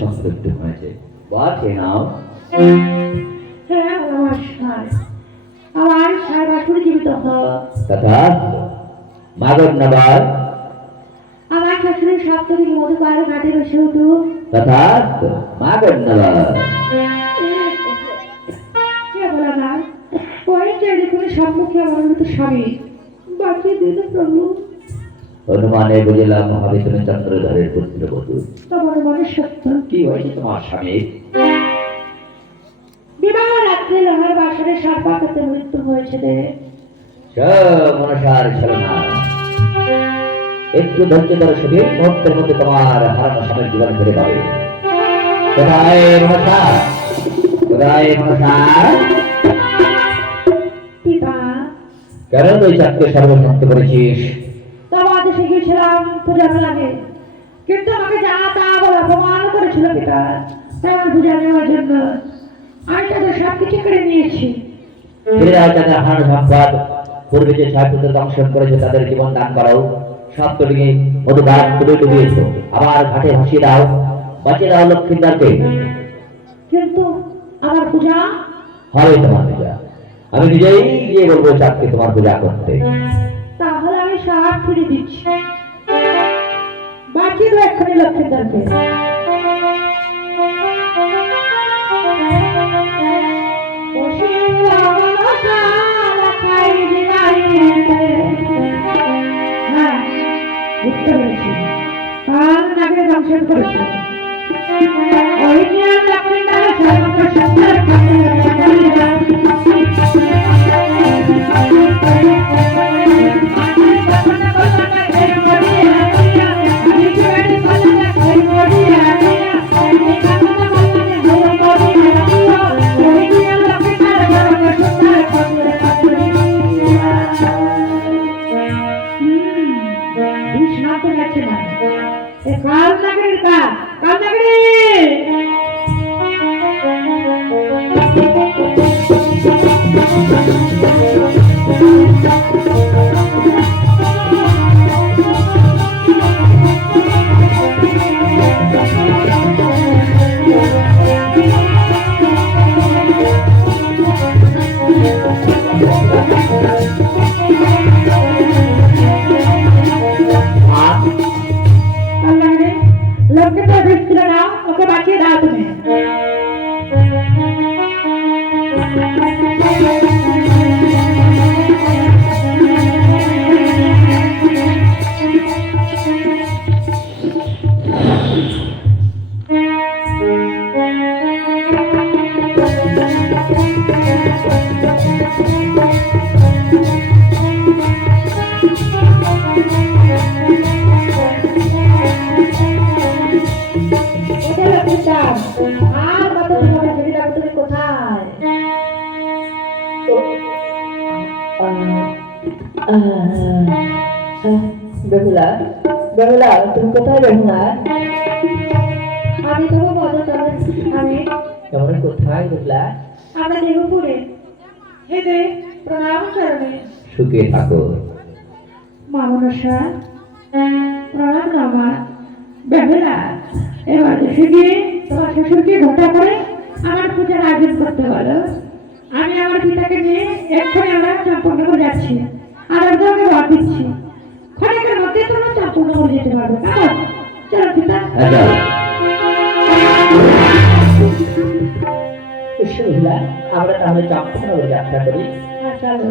সম্পৃক্ত হয়েছে। বাকি নাও। হ্যাঁ আমার সার বাসুর জীবিত তথা মাগর নবার আমার শ্বশুরের সপ্তমী মধুপার ঘাটে বসে উঠু তথা মাগর নবার কে বলা না পয়েন্টে দেখুন সম্মুখে আমার মতো স্বামী বাকি দিন প্রভু অনুমানে বুঝলাম হবে তুমি চন্দ্রধরের পুত্রবধূ। তোমার মনে সত্য কি হয়েছে তোমার স্বামী? বিবাহ রাত্রে লোহার বাসরে সর্বাপতে মৃত্যু হয়েছে রে মনসার ছলনা। একটু ধৈর্য ধরো শুধু, মুহূর্তের মধ্যে তোমার হারানো স্বামীর জীবন ফিরে পাবে। কোথায় মনসা? কোথায় মনসা? পিতা কেন তুই চাকরি সর্বসমাপ্ত করেছিস? তবে আদেশে গিয়েছিলাম পূজা লাগে, কিন্তু আমাকে যা তা বলে অপমান করেছিল পিতা। তাই আমার পূজা নেওয়ার জন্য আমি তাদের সবকিছু করে নিয়েছি। তাদের হারানো সম্পদ, পূর্বে যে ছয় পুত্র দংশন করেছে তাদের জীবন দান করো। সপ্তমী মধুবার তুলে ডুবিয়েছ, আবার ঘাটে ভাসিয়ে দাও, বাঁচিয়ে দাও লক্ষ্মীদারকে। কিন্তু আমার পূজা হবে তোমার পূজা। আমি নিজেই গিয়ে বলবো চাকরি তোমার পূজা করতে। তাহলে আমি সব ফিরে দিচ্ছি, বাঁচিয়ে দাও এক্ষুনি লক্ষ্মীদারকে। বুঝতে পেরেছি কাল নাগরে দংশন করেছিল ওই নিয়ে লক্ষ্মীদারের সর্বত্র সুন্দর কাল নাগরের কাল নাগরে লক্ষ্মীটা দেখছিল না, ওকে বাঁচিয়ে দাও তুমি। আর কত তুমি কোথায়? বেহুলা, বেহুলা, তুমি কোথায় বেহুলা? আমি তোমার মজা চালাই। আমি তোমরা কোথায় বেহুলা? আমরা দেবপুরে হেদে প্রণাম চরণে। সুখে থাকো। মা মনসা প্রণাম নামা বেহুলা। এবার দেশে গিয়ে তোমার শ্বশুরকে ঘটা করে আমার পূজার আয়োজন করতে বলো। আমি আমার পিতাকে নিয়ে এক্ষুনি আমরা চম্পকনগর যাচ্ছি, আর ওদেরকে ঘর দিচ্ছি। ক্ষণিকের মধ্যে তোমরা চম্পকনগর যেতে পারবে। কেমন? চলো পিতা। বেহুলা, আমরা তাহলে চম্পকনগর যাত্রা করি। চলো।